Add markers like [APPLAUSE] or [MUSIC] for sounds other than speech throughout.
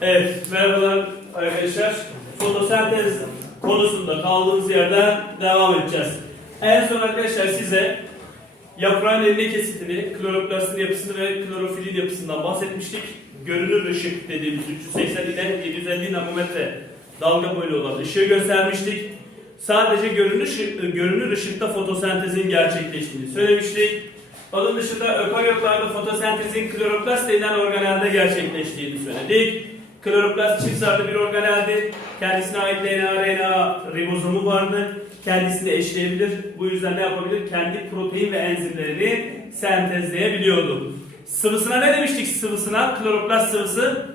Evet, merhabalar arkadaşlar. Fotosentez konusunda kaldığımız yerden devam edeceğiz. En son arkadaşlar size yaprağın elinde kesitini, kloroplastin yapısını ve klorofilin yapısından bahsetmiştik. Görünür ışık dediğimiz 380 ile 750 nanometre dalga boylu olan ışığı göstermiştik. Sadece görünür, görünür ışıkta fotosentezin gerçekleştiğini söylemiştik. Onun dışında ökaryotlarda fotosentezin kloroplast denilen organelde gerçekleştiğini söyledik. Kloroplast çift zarlı bir organeldi. Kendisine ait DNA, RNA ribozomu vardı. Kendisini eşleyebilir. Bu yüzden ne yapabilir? Kendi protein ve enzimlerini sentezleyebiliyordu. Sıvısına ne demiştik sıvısına? Kloroplast sıvısı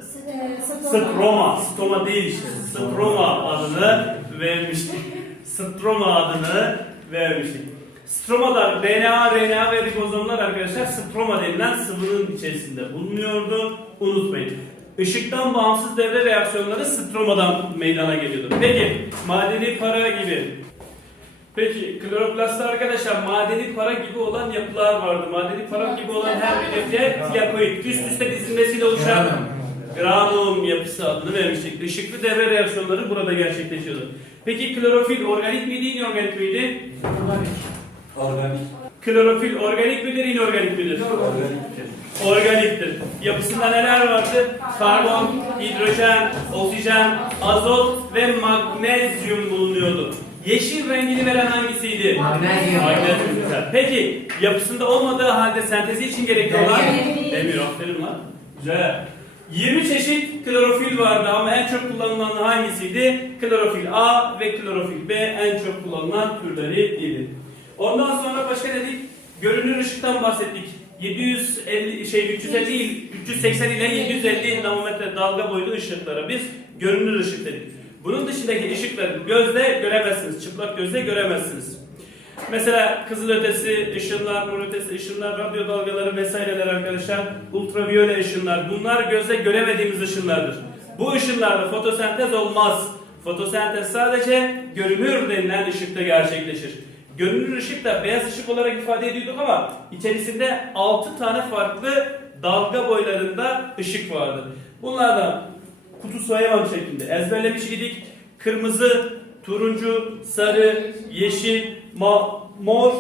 Stroma, stoma değil işte. Stroma adını vermiştik. Stroma adını vermiştik. Stromalar, DNA, RNA ve ribozomlar arkadaşlar stroma denilen sıvının içerisinde bulunuyordu. Unutmayın. Işıktan bağımsız devre reaksiyonları stromadan meydana geliyordu. Peki, madeni para gibi. Peki, kloroplastta arkadaşlar madeni para gibi olan yapılar vardı. Madeni para gibi olan her bir yapıya tiyakoid, üst üste dizilmesiyle oluşan granum yapısı adını vermiştik. Işıklı devre reaksiyonları burada gerçekleşiyordu. Peki klorofil organik miydi, inorganik miydi? Organik. Klorofil organik midir, inorganik midir? Organiktir. Organiktir. Yapısında neler vardı? Karbon, hidrojen, oksijen, azot ve magnezyum bulunuyordu. Yeşil rengini veren hangisiydi? Magnezyum. Magnezyum. Peki yapısında olmadığı halde sentezi için gerekli olan? Demir. Aferin lan. Güzel. 20 çeşit klorofil vardı ama en çok kullanılan hangisiydi? Klorofil A ve klorofil B en çok kullanılan türleriydi. Ondan sonra başka dedik? Görünür ışıktan bahsettik. 750 şey 350 değil, 380 ile 750 nanometre dalga boylu ışıklara biz görünür ışık dedik. Bunun dışındaki ışıkları gözle göremezsiniz. Çıplak gözle göremezsiniz. Mesela kızıl ötesi ışınlar, mor ötesi ışınlar, radyo dalgaları vesaireler arkadaşlar, ultraviyole ışınlar. Bunlar gözle göremediğimiz ışınlardır. Bu ışınlarda fotosentez olmaz. Fotosentez sadece görünür denilen ışıkta gerçekleşir. Görünür ışık da beyaz ışık olarak ifade ediyorduk ama içerisinde 6 tane farklı dalga boylarında ışık vardı. Bunlardan kutu sayamam şeklinde ezberlemiş idik. Kırmızı, turuncu, sarı, yeşil, ma- mor,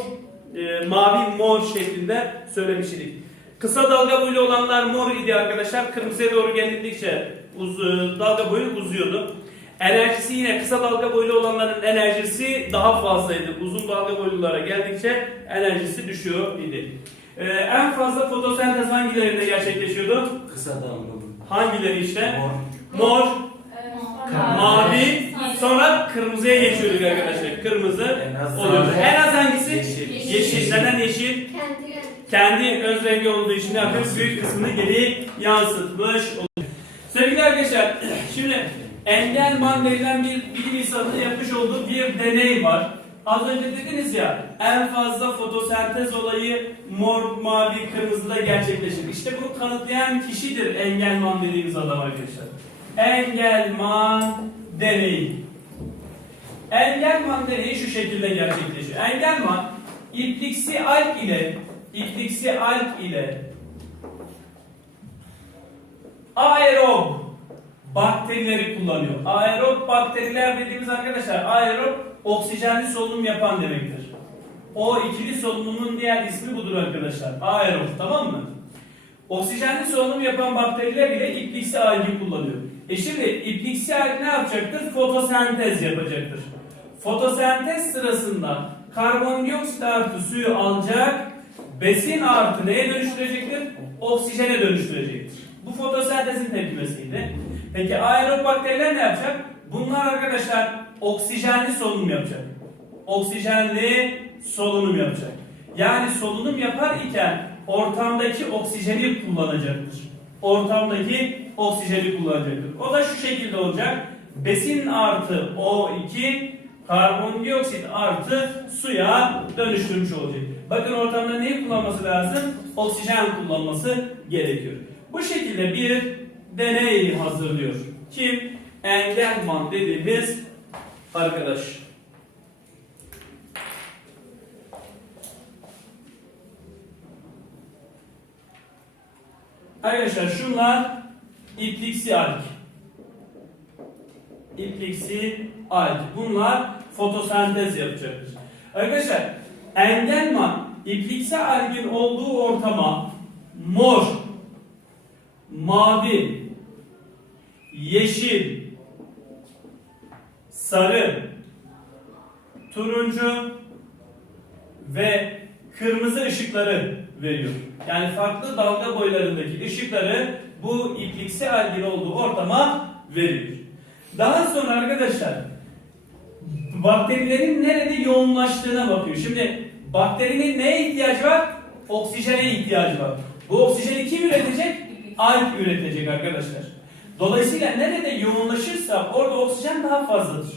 e, mavi, mor şeklinde söylemiş idik. Kısa dalga boylu olanlar mor idi arkadaşlar. Kırmızıya doğru gelindikçe uz, dalga boyu uzuyordu. Enerjisi yine kısa dalga boylu olanların enerjisi daha fazlaydı. Uzun dalga boylulara geldikçe enerjisi düşüyor idi. E, en fazla fotosentez hangilerinde gerçekleşiyordu? Kısa dalgalı. Hangileri işte? Mor. Mor, Mavi. mavi, sonra kırmızıya geçiyorduk arkadaşlar. Kırmızı En az oluyordu. sarı. En az hangisi? Yeşil. Yeşil. Neden yeşil? Kendi öz rengi olduğu için ne yapıyoruz? Büyük kısmını geri yansıtmış oluyor. Sevgili arkadaşlar, [CLEARS THROAT] şimdi Engelman denilen bir bilim insanının yapmış olduğu bir deney var. Az önce dediniz ya, en fazla fotosentez olayı mor, mavi, kırmızıda gerçekleşir. İşte bunu kanıtlayan kişidir Engelman dediğimiz adam arkadaşlar. Engelman deneyi. Engelman deneyi şu şekilde gerçekleşiyor. Engelman ipliksi alg ile ipliksi alg ile aerob bakterileri kullanıyor. Aerob bakteriler dediğimiz arkadaşlar aerob oksijenli solunum yapan demektir. O ikili solunumun diğer ismi budur arkadaşlar. Aerob tamam mı? Oksijenli solunum yapan bakteriler ile ipliksi algi kullanıyor. E şimdi ipliksi alg ne yapacaktır? Fotosentez yapacaktır. Fotosentez sırasında karbondioksit artı suyu alacak, besin artı neye dönüştürecektir? Oksijene dönüştürecektir. Bu fotosentezin tepkimesiydi. Peki aerob bakteriler ne yapacak? Bunlar arkadaşlar oksijenli solunum yapacak. Oksijenli solunum yapacak. Yani solunum yapar iken ortamdaki oksijeni kullanacaktır. Ortamdaki oksijeni kullanacaktır. O da şu şekilde olacak. Besin artı O2 karbondioksit artı suya dönüştürmüş olacak. Bakın ortamda neyi kullanması lazım? Oksijen kullanması gerekiyor. Bu şekilde bir deney hazırlıyor. Kim? Engelman dediğimiz arkadaş. Arkadaşlar şunlar ipliksi alg. ipliksi alg. Bunlar fotosentez yapacaktır. Arkadaşlar Engelman ipliksi algin olduğu ortama mor, mavi, yeşil, sarı, turuncu ve kırmızı ışıkları veriyor. Yani farklı dalga boylarındaki ışıkları bu ipliksi algin olduğu ortama veriyor. Daha sonra arkadaşlar bakterilerin nerede yoğunlaştığına bakıyor. Şimdi bakterinin neye ihtiyacı var? Oksijene ihtiyacı var. Bu oksijeni kim üretecek? Alg üretecek arkadaşlar. Dolayısıyla nerede yoğunlaşırsa orada oksijen daha fazladır.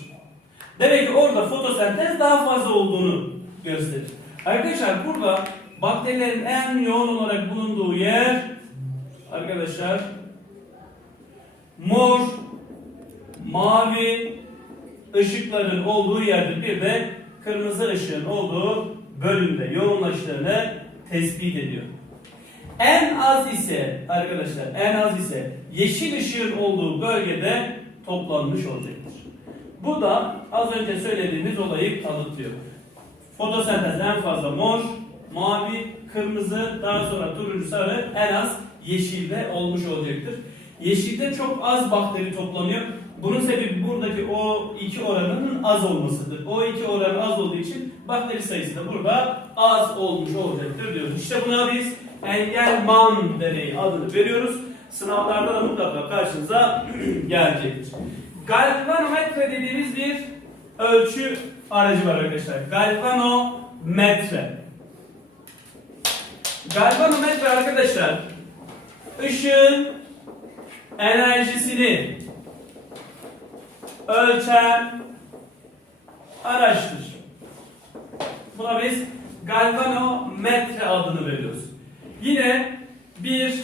Demek ki orada fotosentez daha fazla olduğunu gösterir. Arkadaşlar burada bakterilerin en yoğun olarak bulunduğu yer arkadaşlar mor, mavi ışıkların olduğu yerde bir de kırmızı ışığın olduğu bölümde yoğunlaştığını tespit ediyor. En az ise arkadaşlar en az ise yeşil ışığın olduğu bölgede toplanmış olacaktır. Bu da az önce söylediğimiz olayı kanıtlıyor. Fotosentez en fazla mor, mavi, kırmızı, daha sonra turuncu, sarı, en az yeşilde olmuş olacaktır. Yeşilde çok az bakteri toplanıyor. Bunun sebebi buradaki o iki oranının az olmasıdır. O iki oran az olduğu için bakteri sayısı da burada az olmuş olacaktır diyoruz. İşte buna biz Engelman deneyi adını veriyoruz. Sınavlarda da mutlaka karşınıza [CLEARS THROAT] gelecektir. Galvanometre dediğimiz bir ölçü aracı var arkadaşlar. Galvanometre. Galvanometre arkadaşlar ışığın enerjisini ölçen araçtır. Buna biz galvanometre adını veriyoruz. Yine bir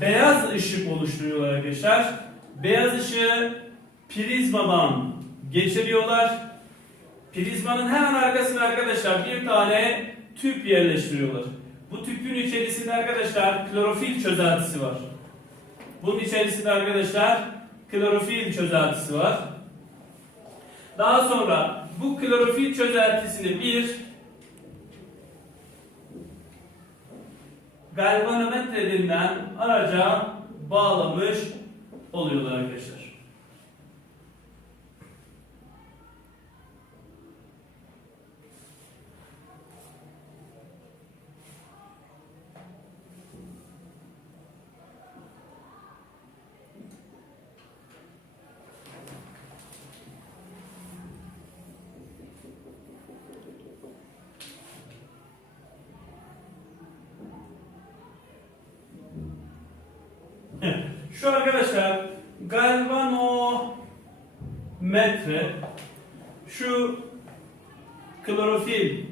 beyaz ışık oluşturuyorlar arkadaşlar. Beyaz ışığı prizmadan geçiriyorlar. Prizmanın hemen arkasına arkadaşlar bir tane tüp yerleştiriyorlar. Bu tüpün içerisinde arkadaşlar klorofil çözeltisi var. Bunun içerisinde arkadaşlar klorofil çözeltisi var. Daha sonra bu klorofil çözeltisini bir galvanometre araca bağlamış oluyorlar arkadaşlar. Şu arkadaşlar galvanometre şu klorofil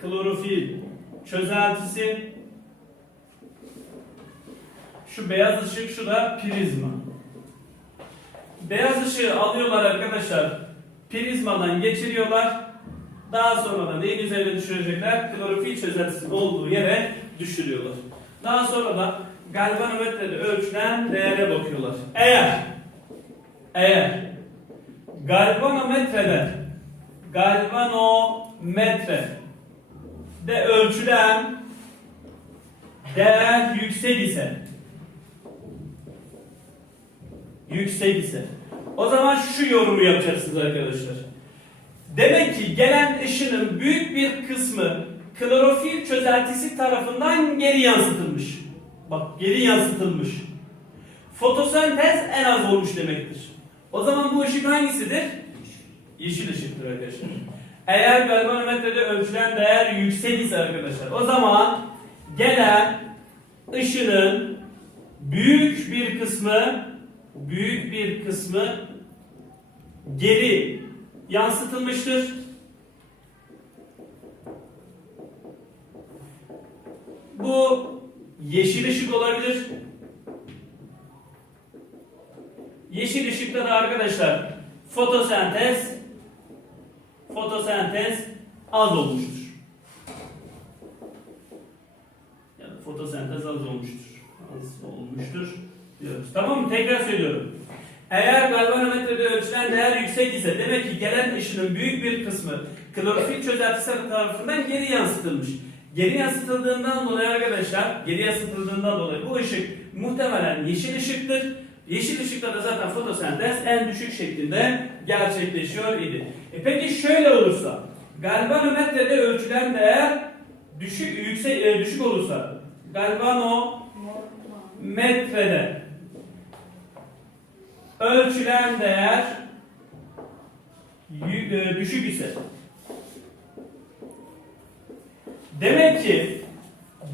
klorofil çözeltisi şu beyaz ışık şu da prizma. Beyaz ışığı alıyorlar arkadaşlar. Prizmadan geçiriyorlar. Daha sonra da neyin üzerine düşürecekler? Klorofil çözeltisinin olduğu yere düşürüyorlar. Daha sonra da galvanometrede ölçülen değere bakıyorlar. Eğer eğer galvanometrede galvanometre de ölçülen değer yüksek ise yüksek ise o zaman şu yorumu yapacaksınız arkadaşlar. Demek ki gelen ışının büyük bir kısmı klorofil çözeltisi tarafından geri yansıtılmış. Bak geri yansıtılmış. Fotosentez en az olmuş demektir. O zaman bu ışık hangisidir? Yeşil ışıktır arkadaşlar. Eğer galvanometrede ölçülen değer yüksek ise arkadaşlar o zaman gelen ışının büyük bir kısmı büyük bir kısmı geri yansıtılmıştır. Bu yeşil ışık olabilir. Yeşil ışıkta da arkadaşlar fotosentez fotosentez az olmuştur. Ya da fotosentez az olmuştur. Az olmuştur diyoruz. Tamam mı? Tekrar söylüyorum. Eğer galvanometrede ölçülen değer yüksek ise demek ki gelen ışının büyük bir kısmı klorofil çözeltisi tarafından geri yansıtılmış. Geri yansıtıldığından dolayı arkadaşlar, geri yansıtıldığından dolayı bu ışık muhtemelen yeşil ışıktır. Yeşil ışıkta da zaten fotosentez en düşük şeklinde gerçekleşiyor idi. E peki şöyle olursa, galvanometrede ölçülen değer düşük yüksek e, düşük olursa, galvanometrede ölçülen değer e, düşük ise demek ki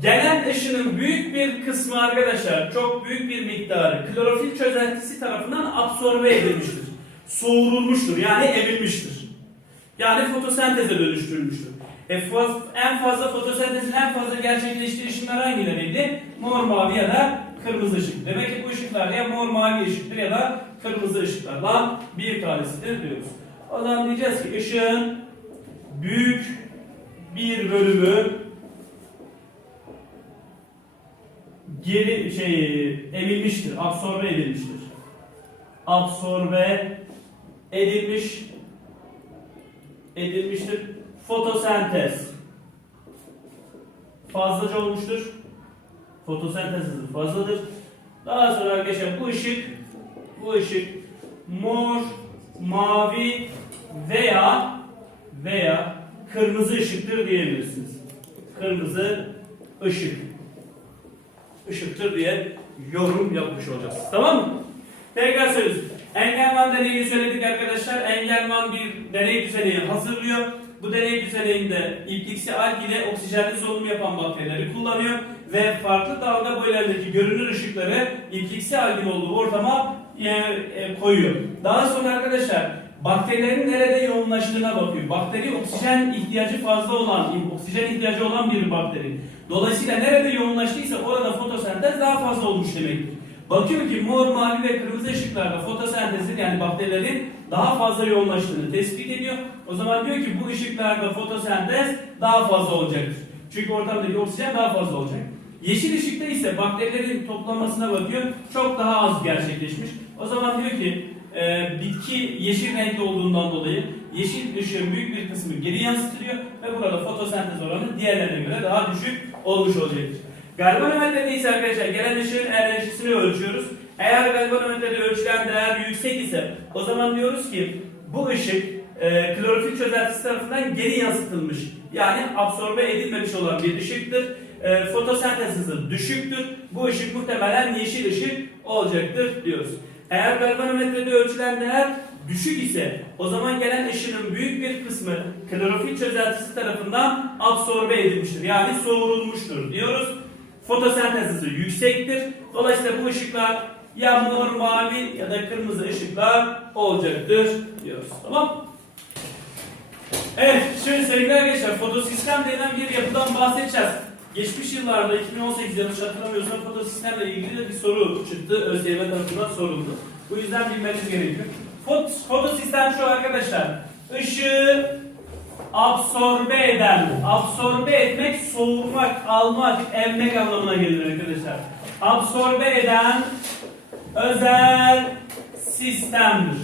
gelen ışının büyük bir kısmı arkadaşlar çok büyük bir miktarı klorofil çözeltisi tarafından absorbe edilmiştir. Soğurulmuştur yani emilmiştir. Yani fotosenteze dönüştürülmüştür. E, en fazla fotosentezin en fazla gerçekleştiği ışınlar hangileriydi? Mor, mavi ya da kırmızı ışık. Demek ki bu ışıklar ya mor, mavi ışıktır ya da kırmızı ışıklardan bir tanesidir diyoruz. O zaman diyeceğiz ki ışığın büyük bir bölümü geri şey emilmiştir, absorbe edilmiştir. Absorbe edilmiş edilmiştir. Fotosentez fazlaca olmuştur. Fotosentez fazladır. Daha sonra arkadaşlar bu ışık bu ışık mor, mavi veya veya kırmızı ışıktır diyebilirsiniz. Kırmızı ışık ışıktır diye yorum yapmış olacağız. Tamam mı? Tekrar söylüyoruz. Engelman deneyini söyledik arkadaşlar. Engelman bir deney düzeneği hazırlıyor. Bu deney düzeneğinde ipliksi alg ile oksijenli solunum yapan bakterileri kullanıyor ve farklı dalga boylarındaki görünür ışıkları ipliksi algin olduğu ortama e, e, koyuyor. Daha sonra arkadaşlar bakterilerin nerede yoğunlaştığına bakıyor. Bakteri oksijen ihtiyacı fazla olan, oksijen ihtiyacı olan bir bakteri. Dolayısıyla nerede yoğunlaştıysa orada fotosentez daha fazla olmuş demektir. Bakıyor ki mor, mavi ve kırmızı ışıklarda fotosentezin yani bakterilerin daha fazla yoğunlaştığını tespit ediyor. O zaman diyor ki bu ışıklarda fotosentez daha fazla olacaktır. Çünkü ortamdaki oksijen daha fazla olacak. Yeşil ışıkta ise bakterilerin toplanmasına bakıyor. Çok daha az gerçekleşmiş. O zaman diyor ki e, bitki yeşil renkli olduğundan dolayı yeşil ışığın büyük bir kısmı geri yansıtılıyor ve burada fotosentez oranı diğerlerine göre daha düşük olmuş olacaktır. Galvanometrede ise arkadaşlar gelen ışığın enerjisini ölçüyoruz. Eğer galvanometrede ölçülen değer yüksek ise o zaman diyoruz ki bu ışık e, klorofil çözeltisi tarafından geri yansıtılmış. Yani absorbe edilmemiş olan bir ışıktır. E, fotosentez hızı düşüktür. Bu ışık muhtemelen yeşil ışık olacaktır diyoruz. Eğer galvanometrede ölçülen değer düşük ise o zaman gelen ışının büyük bir kısmı klorofil çözeltisi tarafından absorbe edilmiştir. Yani soğurulmuştur diyoruz. Fotosentez hızı yüksektir. Dolayısıyla bu ışıklar ya mor, mavi ya da kırmızı ışıklar olacaktır diyoruz. Tamam Evet, şimdi sevgili arkadaşlar fotosistem denen bir yapıdan bahsedeceğiz. Geçmiş yıllarda 2018 yanlış hatırlamıyorsam fotosistemle ilgili de bir soru çıktı. ÖSYM tarafından soruldu. Bu yüzden bilmeniz gerekiyor. Fot fotosistem şu arkadaşlar. Işığı absorbe eden, absorbe etmek, soğurmak, almak, emmek anlamına gelir arkadaşlar. Absorbe eden özel sistemdir.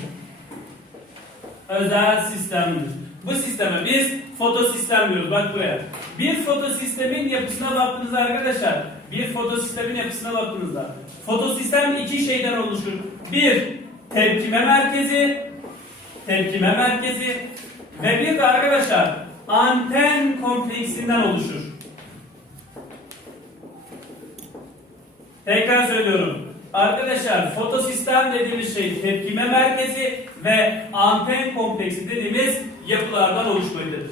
Özel sistemdir. Bu sisteme biz fotosistem diyoruz. Bak buraya. Bir fotosistemin yapısına baktığınızda arkadaşlar, bir fotosistemin yapısına baktığınızda fotosistem iki şeyden oluşur. Bir, tepkime merkezi, tepkime merkezi ve bir de arkadaşlar anten kompleksinden oluşur. Tekrar söylüyorum. Arkadaşlar fotosistem dediğimiz şey tepkime merkezi ve anten kompleksi dediğimiz yapılardan oluşmaktadır.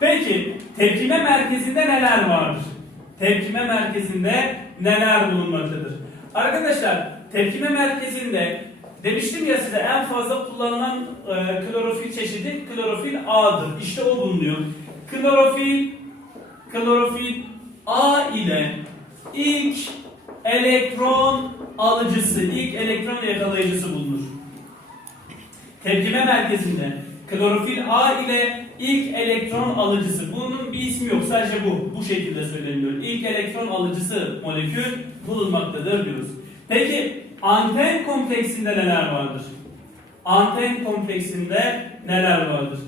Peki tepkime merkezinde neler vardır? Tepkime merkezinde neler bulunmaktadır? Arkadaşlar tepkime merkezinde demiştim ya size en fazla kullanılan e, klorofil çeşidi klorofil A'dır. İşte o bulunuyor. Klorofil klorofil A ile ilk elektron alıcısı, ilk elektron yakalayıcısı bulunur. Tepkime merkezinde klorofil A ile ilk elektron alıcısı. Bunun bir ismi yok. Sadece bu. Bu şekilde söyleniyor. İlk elektron alıcısı molekül bulunmaktadır diyoruz. Peki anten kompleksinde neler vardır? anten kompleksinde neler vardır?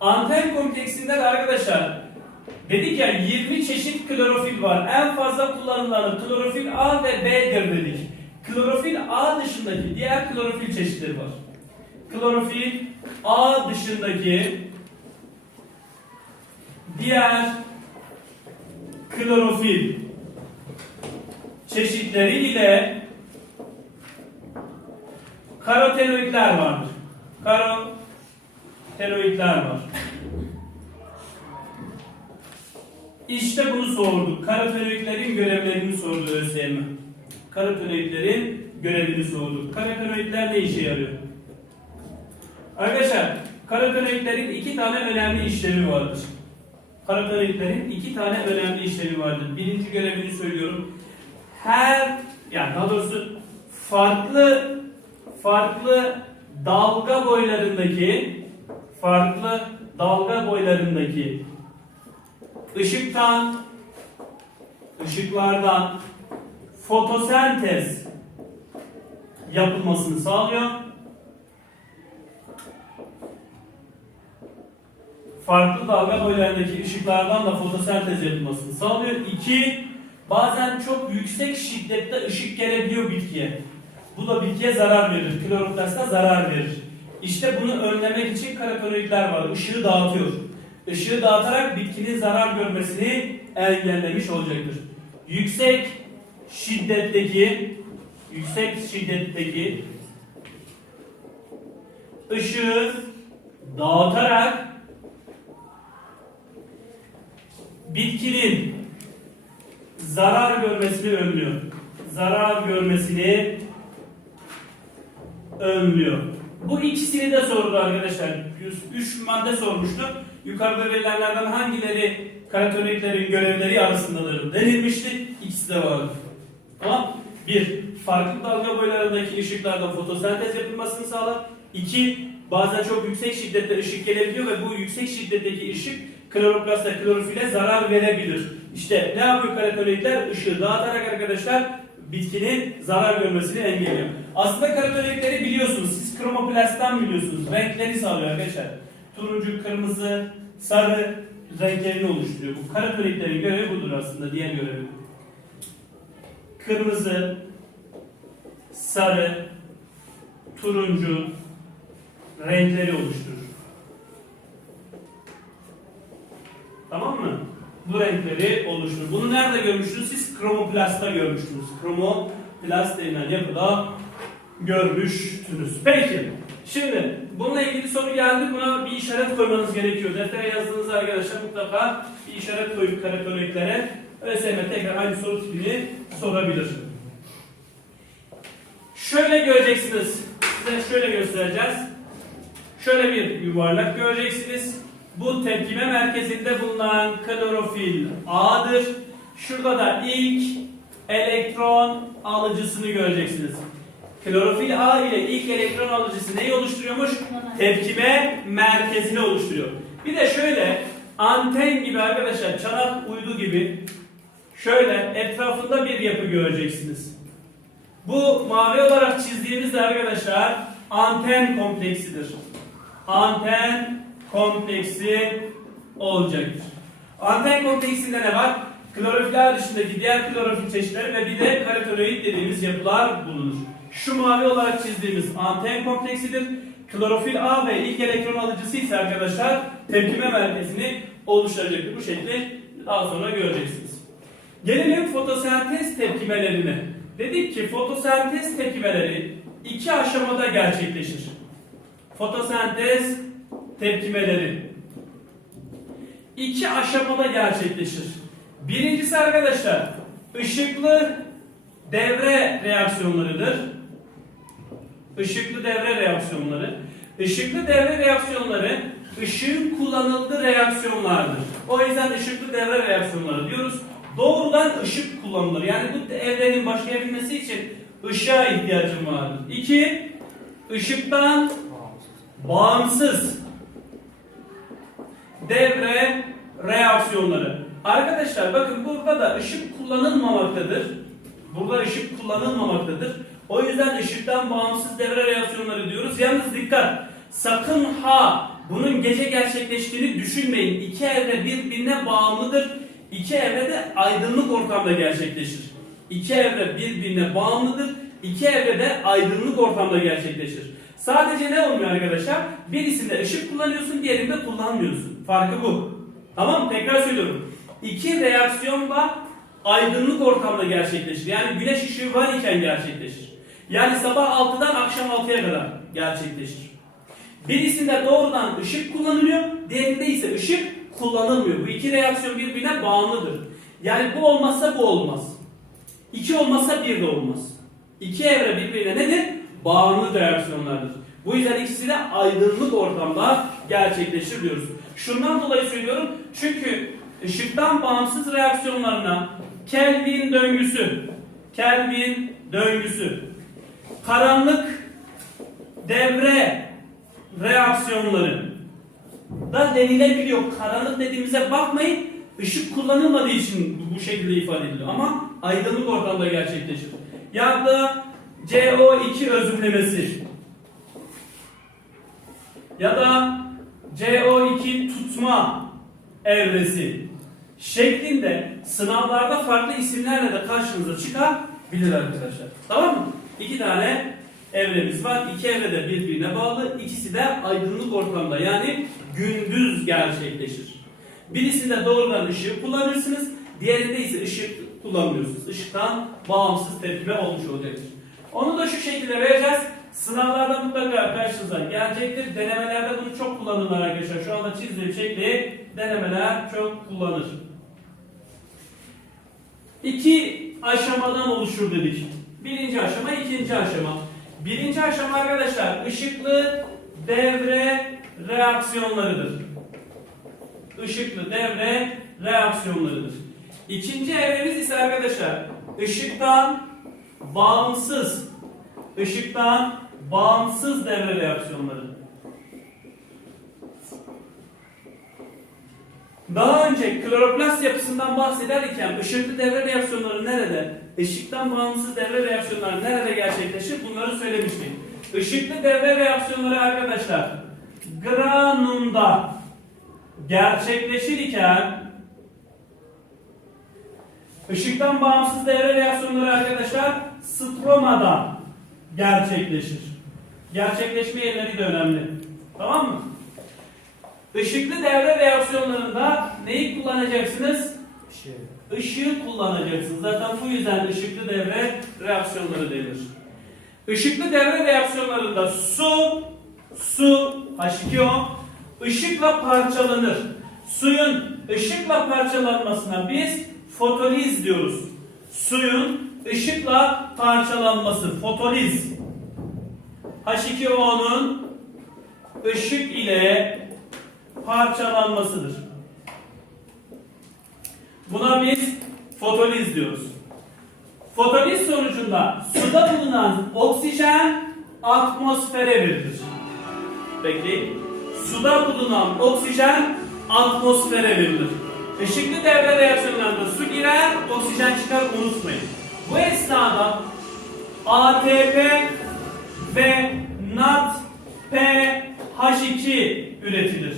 Anten kompleksinde de arkadaşlar dedik ya 20 çeşit klorofil var. En fazla kullanılanı klorofil A ve B'dir dedik. Klorofil A dışındaki diğer klorofil çeşitleri var. Klorofil A dışındaki diğer klorofil çeşitleri ile karotenoidler vardır. Karotenoidler var. İşte bunu sorduk. Karotenoidlerin görevlerini sordu ÖSYM. Karotenoidlerin görevini sorduk. Karotenoidler ne işe yarıyor? Arkadaşlar, karotenoidlerin iki tane önemli işlevi vardır. Karotenoidlerin iki tane önemli işlevi vardır. Birinci görevini söylüyorum. Her, yani daha doğrusu farklı farklı dalga boylarındaki farklı dalga boylarındaki ışıktan ışıklardan fotosentez yapılmasını sağlıyor. Farklı dalga boylarındaki ışıklardan da fotosentez yapılmasını sağlıyor. İki, bazen çok yüksek şiddette ışık gelebiliyor bitkiye. Bu da bitkiye zarar verir. Kloroplasta zarar verir. İşte bunu önlemek için karotenoidler var. Işığı dağıtıyor. Işığı dağıtarak bitkinin zarar görmesini engellemiş olacaktır. Yüksek şiddetteki yüksek şiddetteki ışığı dağıtarak bitkinin zarar görmesini önlüyor. Zarar görmesini önlüyor. Bu ikisini de sordu arkadaşlar. 3 madde sormuştu. Yukarıda verilenlerden hangileri karotenoidlerin görevleri arasındadır denilmişti. İkisi de vardı. Tamam. Bir, farklı dalga boylarındaki ışıklardan fotosentez yapılmasını sağlar. İki, bazen çok yüksek şiddette ışık gelebiliyor ve bu yüksek şiddetteki ışık kloroplasta, klorofile zarar verebilir. İşte ne yapıyor karotenoidler? Işığı dağıtarak arkadaşlar bitkinin zarar görmesini engelliyor. Aslında karotenoidleri biliyorsunuz. Siz kromoplastten biliyorsunuz. Renkleri sağlıyor arkadaşlar. Turuncu, kırmızı, sarı renklerini oluşturuyor. Bu karotenoidlerin görevi budur aslında. Diğer görevi. Kırmızı, sarı, turuncu renkleri oluşturur. Tamam mı? Bu renkleri oluşturur. Bunu nerede görmüştünüz? Siz kromoplastta görmüştünüz. Kromoplast denilen yapıda görmüştünüz. Peki. Şimdi bununla ilgili soru geldi. Buna bir işaret koymanız gerekiyor. Deftere yazdığınız arkadaşlar mutlaka bir işaret koyup karotenoidlere ÖSYM tekrar aynı soru tipini sorabilir. Şöyle göreceksiniz. Size şöyle göstereceğiz. Şöyle bir yuvarlak göreceksiniz. Bu tepkime merkezinde bulunan klorofil A'dır. Şurada da ilk elektron alıcısını göreceksiniz. Klorofil A ile ilk elektron alıcısı neyi oluşturuyormuş? Tepkime merkezini oluşturuyor. Bir de şöyle anten gibi arkadaşlar çanak uydu gibi şöyle etrafında bir yapı göreceksiniz. Bu mavi olarak çizdiğimiz de arkadaşlar anten kompleksidir. Anten kompleksi olacaktır. Anten kompleksinde ne var? Klorofiller dışındaki diğer klorofil çeşitleri ve bir de karotenoid dediğimiz yapılar bulunur. Şu mavi olarak çizdiğimiz anten kompleksidir. Klorofil A ve ilk elektron alıcısı ise arkadaşlar tepkime merkezini oluşturacaktır. Bu şekli daha sonra göreceksiniz. Gelelim fotosentez tepkimelerine. Dedik ki fotosentez tepkimeleri iki aşamada gerçekleşir. Fotosentez tepkimeleri iki aşamada gerçekleşir. Birincisi arkadaşlar ışıklı devre reaksiyonlarıdır. Işıklı devre reaksiyonları. Işıklı devre reaksiyonları ışığın kullanıldığı reaksiyonlardır. O yüzden ışıklı devre reaksiyonları diyoruz. Doğrudan ışık kullanılır. Yani bu evrenin başlayabilmesi için ışığa ihtiyacım vardır. İki, ışıktan bağımsız devre reaksiyonları. Arkadaşlar bakın burada da ışık kullanılmamaktadır. Burada ışık kullanılmamaktadır. O yüzden ışıktan bağımsız devre reaksiyonları diyoruz. Yalnız dikkat. Sakın ha bunun gece gerçekleştiğini düşünmeyin. İki evre birbirine bağımlıdır. İki evre de aydınlık ortamda gerçekleşir. İki evre birbirine bağımlıdır. İki evre de aydınlık ortamda gerçekleşir. Sadece ne olmuyor arkadaşlar? Birisinde ışık kullanıyorsun, diğerinde kullanmıyorsun. Farkı bu. Tamam? Tekrar söylüyorum. İki reaksiyon da aydınlık ortamda gerçekleşir. Yani güneş ışığı var iken gerçekleşir. Yani sabah 6'dan akşam 6'ya kadar gerçekleşir. Birisinde doğrudan ışık kullanılıyor, diğerinde ise ışık kullanılmıyor. Bu iki reaksiyon birbirine bağımlıdır. Yani bu olmazsa bu olmaz. İki olmazsa bir de olmaz. İki evre birbirine nedir? Bağımlı reaksiyonlardır. Bu yüzden ikisi de aydınlık ortamda gerçekleşir diyoruz. Şundan dolayı söylüyorum çünkü ışıktan bağımsız reaksiyonlarına Kelvin döngüsü, Kelvin döngüsü, karanlık devre reaksiyonları da denilebiliyor. Karanlık dediğimize bakmayın. Işık kullanılmadığı için bu- şekilde ifade ediliyor. Ama aydınlık ortamda gerçekleşir. Ya da CO2 özümlemesi ya da CO2 tutma evresi şeklinde sınavlarda farklı isimlerle de karşınıza çıkabilir arkadaşlar. Tamam mı? İki tane evremiz var. İki evre de birbirine bağlı. İkisi de aydınlık ortamda yani gündüz gerçekleşir. Birisinde doğrudan ışığı kullanırsınız. Diğerinde ise ışık kullanmıyorsunuz. Işıktan bağımsız tepkime olmuş olacaktır. Onu da şu şekilde vereceğiz. Sınavlarda mutlaka karşınıza gelecektir. Denemelerde bunu çok kullanırlar arkadaşlar. Şu anda çizdiğim şekli denemeler çok kullanır. İki aşamadan oluşur dedik. Birinci aşama, ikinci aşama. Birinci aşama arkadaşlar ışıklı devre reaksiyonlarıdır. Işıklı devre reaksiyonlarıdır. İkinci evremiz ise arkadaşlar ışıktan bağımsız ışıktan bağımsız devre reaksiyonları. Daha önce kloroplast yapısından bahsederken ışıklı devre reaksiyonları nerede? Işıktan bağımsız devre reaksiyonları nerede gerçekleşir? Bunları söylemiştik. Işıklı devre reaksiyonları arkadaşlar granumda gerçekleşir iken ışıktan bağımsız devre reaksiyonları arkadaşlar stromada gerçekleşir. Gerçekleşme yerleri de önemli. Tamam mı? Işıklı devre reaksiyonlarında neyi kullanacaksınız? Işığı kullanacaksınız. Zaten bu yüzden ışıklı devre reaksiyonları denir. Işıklı devre reaksiyonlarında su, su H2O ışıkla parçalanır. Suyun ışıkla parçalanmasına biz fotoliz diyoruz. Suyun ışıkla parçalanması fotoliz. H2O'nun ışık ile parçalanmasıdır. Buna biz fotoliz diyoruz. Fotoliz sonucunda suda bulunan oksijen atmosfere verilir. Peki, suda bulunan oksijen atmosfere verilir. Işıklı devre reaksiyonlarında su girer, oksijen çıkar unutmayın. Bu esnada ATP ve NADPH2 üretilir.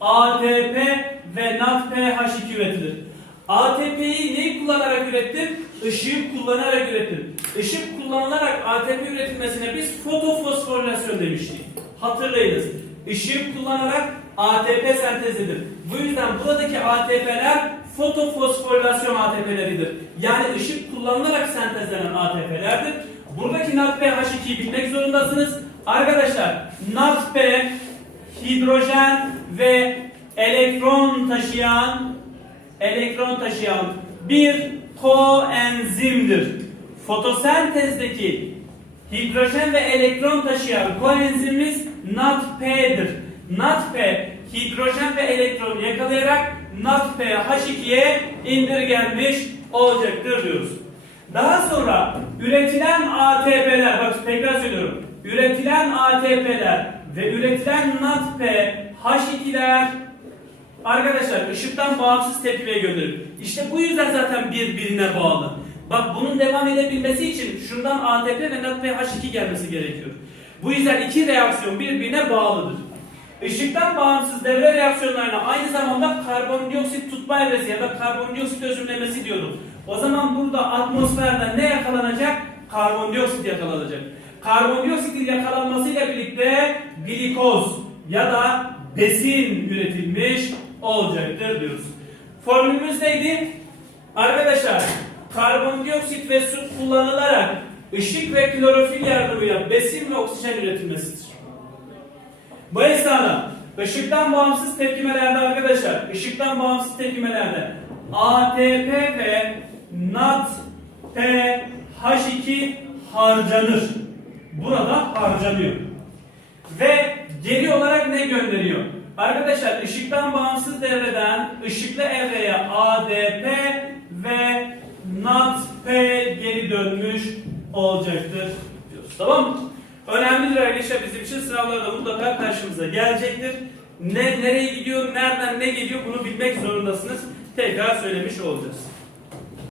ATP ve NADPH2 üretilir. ATP'yi neyi kullanarak ürettim? Işığı kullanarak ürettim. Işık kullanılarak ATP üretilmesine biz fotofosforilasyon demiştik. Hatırlayınız. Işığı kullanarak ATP sentezidir. Bu yüzden buradaki ATP'ler fotofosforilasyon ATP'leridir. Yani ışık kullanılarak sentezlenen ATP'lerdir. Buradaki NADPH2'yi bilmek zorundasınız. Arkadaşlar NADP hidrojen ve elektron taşıyan elektron taşıyan bir koenzimdir. Fotosentezdeki hidrojen ve elektron taşıyan koenzimimiz NADP'dir. NADP hidrojen ve elektronu yakalayarak NADPH2'ye indirgenmiş olacaktır diyoruz. Daha sonra üretilen ATP'ler, bak tekrar söylüyorum. Üretilen ATP'ler ve üretilen NADP H2'ler arkadaşlar ışıktan bağımsız tepkiye gönderir. İşte bu yüzden zaten birbirine bağlı. Bak bunun devam edebilmesi için şundan ATP ve NADPH2 gelmesi gerekiyor. Bu yüzden iki reaksiyon birbirine bağlıdır. Işıktan bağımsız devre reaksiyonlarına aynı zamanda karbondioksit tutma evresi ya da karbondioksit özümlemesi diyorduk. O zaman burada atmosferde ne yakalanacak? Karbondioksit yakalanacak. Karbondioksitin yakalanmasıyla birlikte glikoz ya da besin üretilmiş olacaktır diyoruz. Formülümüz neydi? Arkadaşlar karbondioksit ve su kullanılarak ışık ve klorofil yardımıyla besin ve oksijen üretilmesidir. Bu esnada ışıktan bağımsız tepkimelerde arkadaşlar, ışıktan bağımsız tepkimelerde ATP ve NADPH2 harcanır. Burada harcanıyor. Ve geri olarak ne gönderiyor? Arkadaşlar ışıktan bağımsız devreden ışıklı evreye ADP ve NADP geri dönmüş olacaktır diyoruz. Tamam mı? Önemlidir arkadaşlar bizim için sınavlarda mutlaka karşımıza gelecektir. Ne nereye gidiyor, nereden ne geliyor bunu bilmek zorundasınız. Tekrar söylemiş olacağız.